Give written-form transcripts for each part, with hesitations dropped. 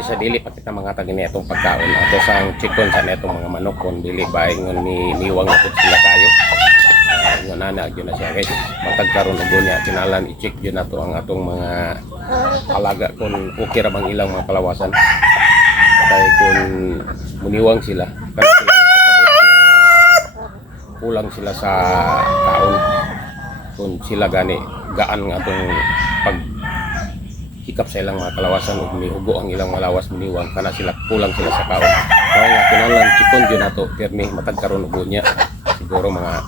Sa dili pa kita mga tagini itong pagkaon ato sang chikon sa netong mga manok kon dili ba ingon ni niwang na pud sila kayo. Ingon ana gyud na siya guys. Matag karon ug niya kinalan i-check gyud nato ang atong mga alaga kon okay ra bang ilang mga kalawasan. Kay kun muniwang sila kan sila nagpasabot na kulang sila sa kaon. Kun sila gani gaan nga atong pag hikap sa ilang mga kalawasan ug mihugo ang ilang malawas muniwang kana sila kulang sila sa kaon. Kaya nga kinalan chikon gyud nato permi matag karon ug niya siguro mga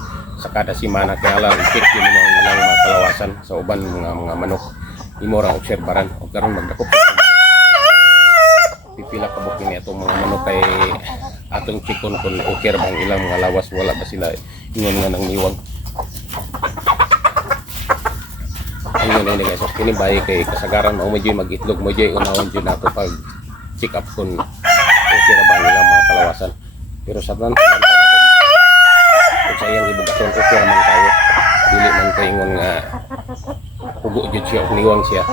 sa kada semana kaya lang check yun ang ilang mga kalawasan sa uban mga manok imo ra obserbaran ug karon magdakop pipila ka buking ni atong mga manok kay atong chikon kun okay ra bang ilang mga lawas wala ba sila ingon nga nang niwang. Ayun ini guys, kini bayi kay kasagaran mo medyo mag-itlog mo jay unahon jud nato pag check up kun okay ra ba ilang mga kalawasan. Pero sa tanan kung sa iyang ibugaton okay ra man tayo. Dili man kay ingon nga hugo jud siya ug niwang siya.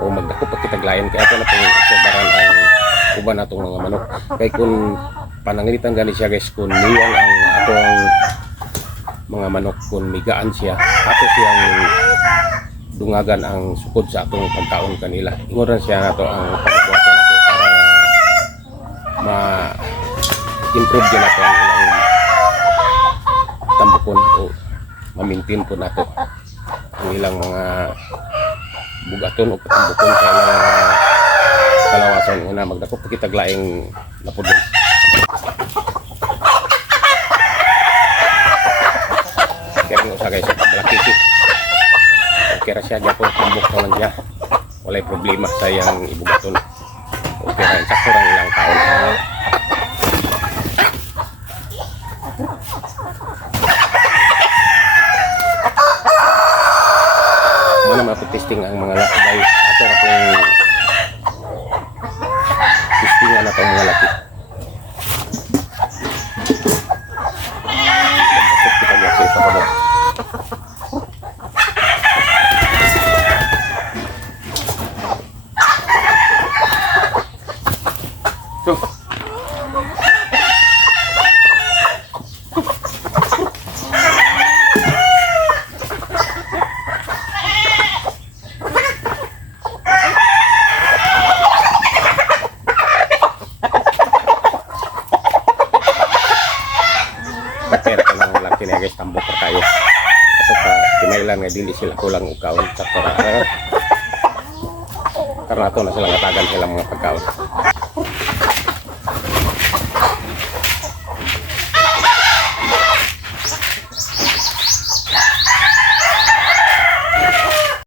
O magdako pa kitag lain kay ato na pong obserbaran ang uban natong mga manok. Kay kun pananglitan gani siya guys kun niwang ang atong mga manok kun migaan siya ato siyang dungagan ang sukod sa atong pagkaon kanila. Ingon siya nato ang pagbuhaton nato para ma-improve din nato ang ilang tambukon o ma-maintain po nato ang ilang mga bugaton o tambukon sa ilang kalawasan. Una magdako pa kitag laing napudon. Kaya nga sa guys, malaki kira siya gapon tambok ko lang siya walay problema sa iyang ibugaton okay ra sakto ra ilang taon mana mapag-testing ang mga lakay ato ra pong testingan na itong mga laki kita lihat sa kabok. Pero kanang laki niya guys tambok pa tayo kasi pa kinailan nga dili sila kulang og kaon sa karena to na sila ngatagan sila mga pagkaon.